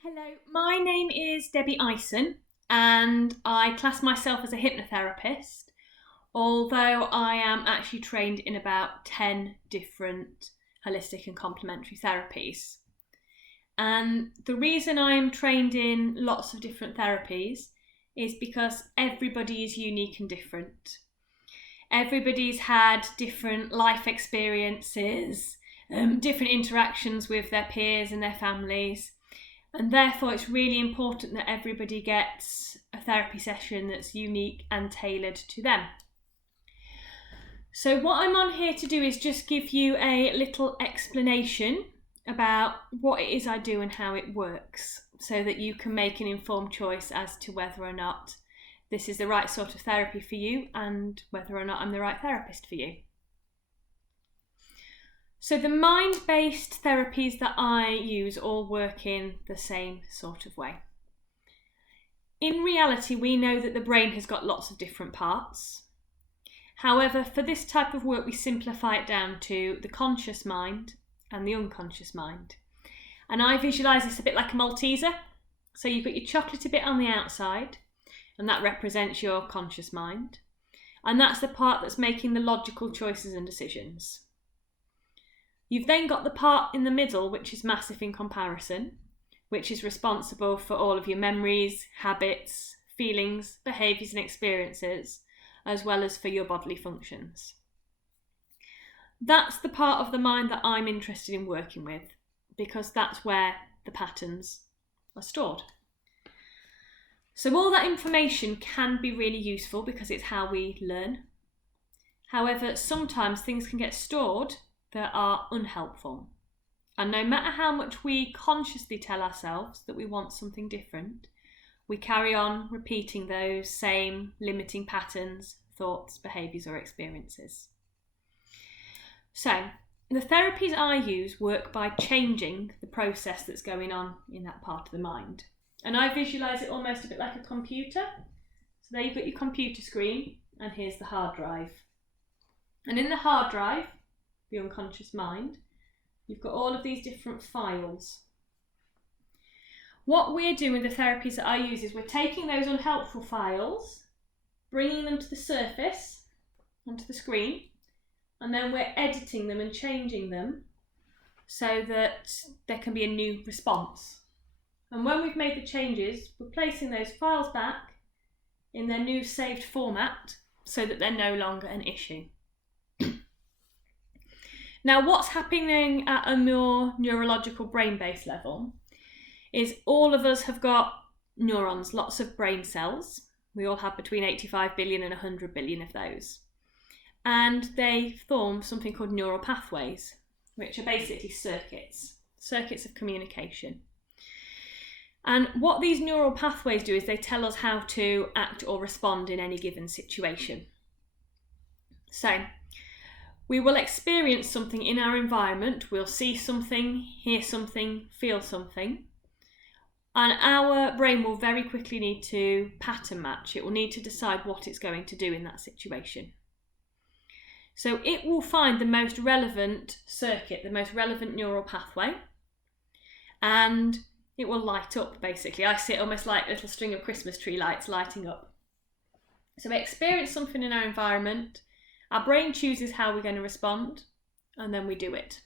Hello, my name is Debbie Ison and I class myself as a hypnotherapist, although I am actually trained in about 10 different holistic and complementary therapies. And the reason I'm trained in lots of different therapies is because everybody is unique and different. Everybody's had different life experiences, different interactions with their peers and their families. And therefore, it's really important that everybody gets a therapy session that's unique and tailored to them. So what I'm on here to do is just give you a little explanation about what it is I do and how it works, so that you can make an informed choice as to whether or not this is the right sort of therapy for you and whether or not I'm the right therapist for you. So the mind-based therapies that I use all work in the same sort of way. In reality, we know that the brain has got lots of different parts. However, for this type of work, we simplify it down to the conscious mind and the unconscious mind. And I visualise this a bit like a Malteser. So you've got your chocolatey bit on the outside, and that represents your conscious mind. And that's the part that's making the logical choices and decisions. You've then got the part in the middle, which is massive in comparison, which is responsible for all of your memories, habits, feelings, behaviours and experiences, as well as for your bodily functions. That's the part of the mind that I'm interested in working with, because that's where the patterns are stored. So all that information can be really useful because it's how we learn. However, sometimes things can get stored that are unhelpful. And no matter how much we consciously tell ourselves that we want something different, we carry on repeating those same limiting patterns, thoughts, behaviours or experiences. So, the therapies I use work by changing the process that's going on in that part of the mind. And I visualise it almost a bit like a computer. So there you've got your computer screen and here's the hard drive. And in the hard drive, the unconscious mind, you've got all of these different files. What we're doing with the therapies that I use is we're taking those unhelpful files, bringing them to the surface, onto the screen, and then we're editing them and changing them so that there can be a new response. And when we've made the changes, we're placing those files back in their new saved format so that they're no longer an issue. Now, what's happening at a more neurological brain-based level is all of us have got neurons, lots of brain cells. We all have between 85 billion and 100 billion of those. And they form something called neural pathways, which are basically circuits of communication. And what these neural pathways do is they tell us how to act or respond in any given situation. So, we will experience something in our environment, we'll see something, hear something, feel something, and our brain will very quickly need to pattern match. It will need to decide what it's going to do in that situation. So it will find the most relevant circuit, the most relevant neural pathway, and it will light up basically. I see it almost like a little string of Christmas tree lights lighting up. So we experience something in our environment, our brain chooses how we're going to respond, and then we do it.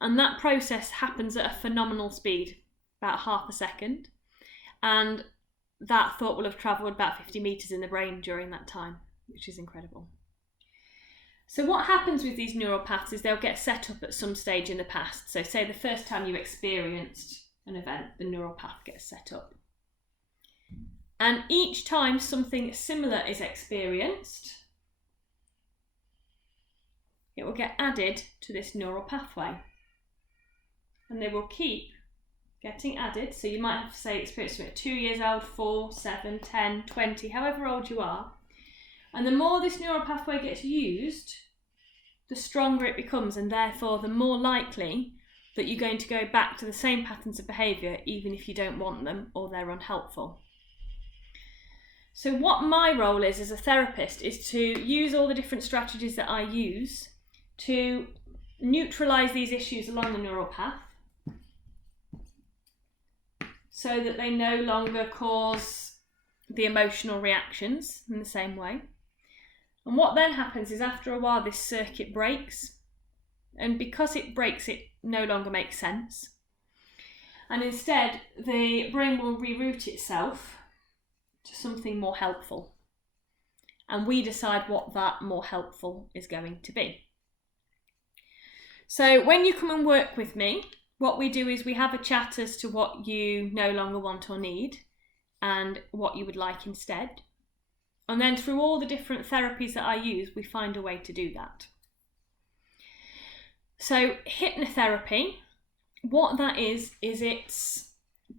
And that process happens at a phenomenal speed, about half a second. And that thought will have travelled about 50 metres in the brain during that time, which is incredible. So what happens with these neural paths is they'll get set up at some stage in the past. So say the first time you experienced an event, the neural path gets set up. And each time something similar is experienced, it will get added to this neural pathway. And they will keep getting added. So you might have to say experience it at 2 years old, 4, 7, 10, 20, however old you are. And the more this neural pathway gets used, the stronger it becomes, and therefore the more likely that you're going to go back to the same patterns of behaviour even if you don't want them or they're unhelpful. So what my role is as a therapist is to use all the different strategies that I use to neutralise these issues along the neural path so that they no longer cause the emotional reactions in the same way. And what then happens is after a while this circuit breaks, and because it breaks it no longer makes sense, and instead the brain will reroute itself to something more helpful, and we decide what that more helpful is going to be. So when you come and work with me, what we do is we have a chat as to what you no longer want or need and what you would like instead. And then through all the different therapies that I use, we find a way to do that. So hypnotherapy, what that is it's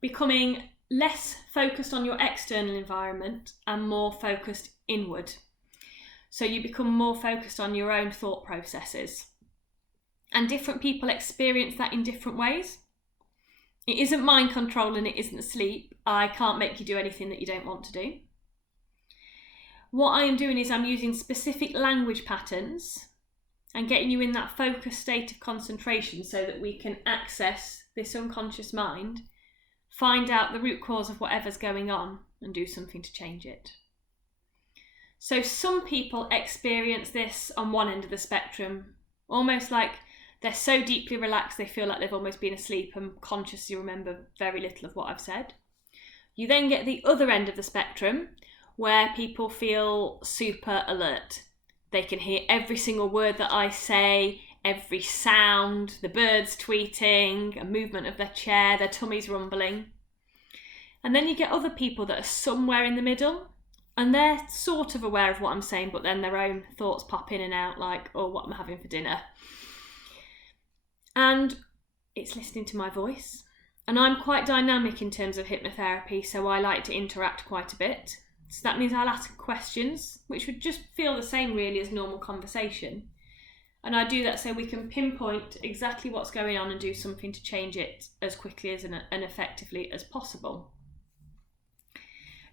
becoming less focused on your external environment and more focused inward. So you become more focused on your own thought processes. And different people experience that in different ways. It isn't mind control and it isn't sleep. I can't make you do anything that you don't want to do. What I am doing is I'm using specific language patterns and getting you in that focused state of concentration so that we can access this unconscious mind, find out the root cause of whatever's going on and do something to change it. So some people experience this on one end of the spectrum, almost like they're so deeply relaxed they feel like they've almost been asleep and consciously remember very little of what I've said. You then get the other end of the spectrum where people feel super alert. They can hear every single word that I say, every sound, the birds tweeting, a movement of their chair, their tummy's rumbling. And then you get other people that are somewhere in the middle, and they're sort of aware of what I'm saying, but then their own thoughts pop in and out like, oh, what am I having for dinner? And it's listening to my voice. And I'm quite dynamic in terms of hypnotherapy, so I like to interact quite a bit. So that means I'll ask questions, which would just feel the same really as normal conversation. And I do that so we can pinpoint exactly what's going on and do something to change it as quickly as and effectively as possible.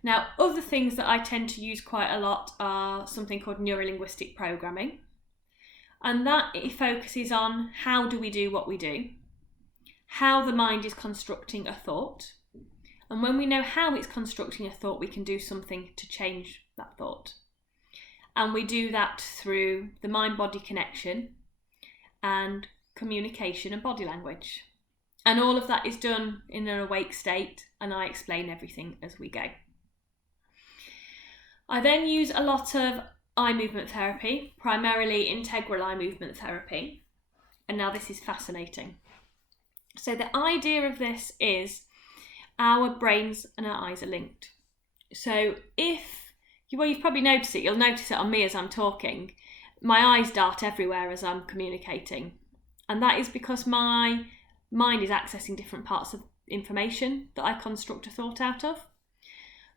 Now, other things that I tend to use quite a lot are something called neurolinguistic programming. And that it focuses on how do we do what we do, how the mind is constructing a thought. And when we know how it's constructing a thought, we can do something to change that thought. And we do that through the mind-body connection and communication and body language. And all of that is done in an awake state, and I explain everything as we go. I then use a lot of eye movement therapy, primarily integral eye movement therapy. And now this is fascinating. So the idea of this is our brains and our eyes are linked. So you've probably noticed it, you'll notice it on me as I'm talking. My eyes dart everywhere as I'm communicating. And that is because my mind is accessing different parts of information that I construct a thought out of.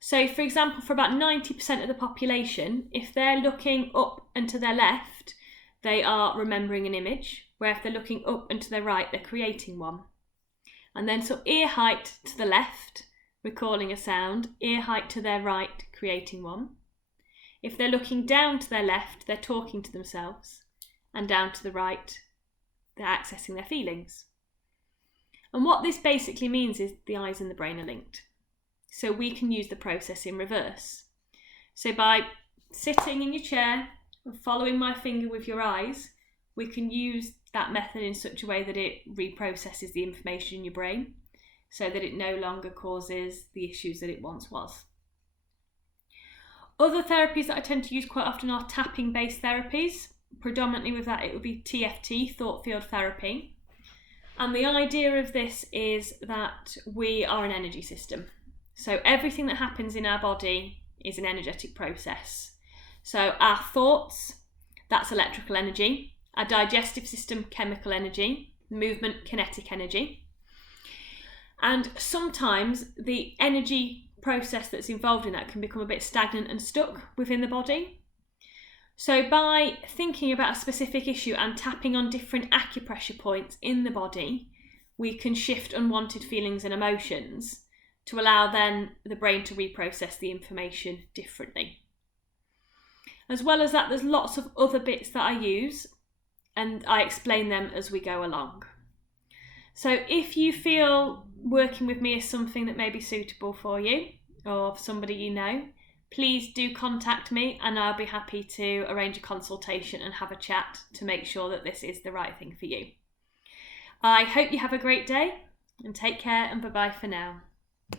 So, for example, for about 90% of the population, if they're looking up and to their left, they are remembering an image, where if they're looking up and to their right, they're creating one. And then so ear height to the left, recalling a sound, ear height to their right, creating one. If they're looking down to their left, they're talking to themselves, and down to the right, they're accessing their feelings. And what this basically means is the eyes and the brain are linked. So we can use the process in reverse. So by sitting in your chair and following my finger with your eyes, we can use that method in such a way that it reprocesses the information in your brain so that it no longer causes the issues that it once was. Other therapies that I tend to use quite often are tapping-based therapies. Predominantly with that it would be TFT, thought field therapy. And the idea of this is that we are an energy system. So everything that happens in our body is an energetic process. So our thoughts, that's electrical energy. Our digestive system, chemical energy. Movement, kinetic energy. And sometimes the energy process that's involved in that can become a bit stagnant and stuck within the body. So by thinking about a specific issue and tapping on different acupressure points in the body, we can shift unwanted feelings and emotions to allow then the brain to reprocess the information differently. As well as that, there's lots of other bits that I use, and I explain them as we go along. So if you feel working with me is something that may be suitable for you or somebody you know, please do contact me and I'll be happy to arrange a consultation and have a chat to make sure that this is the right thing for you. I hope you have a great day and take care, and bye-bye for now.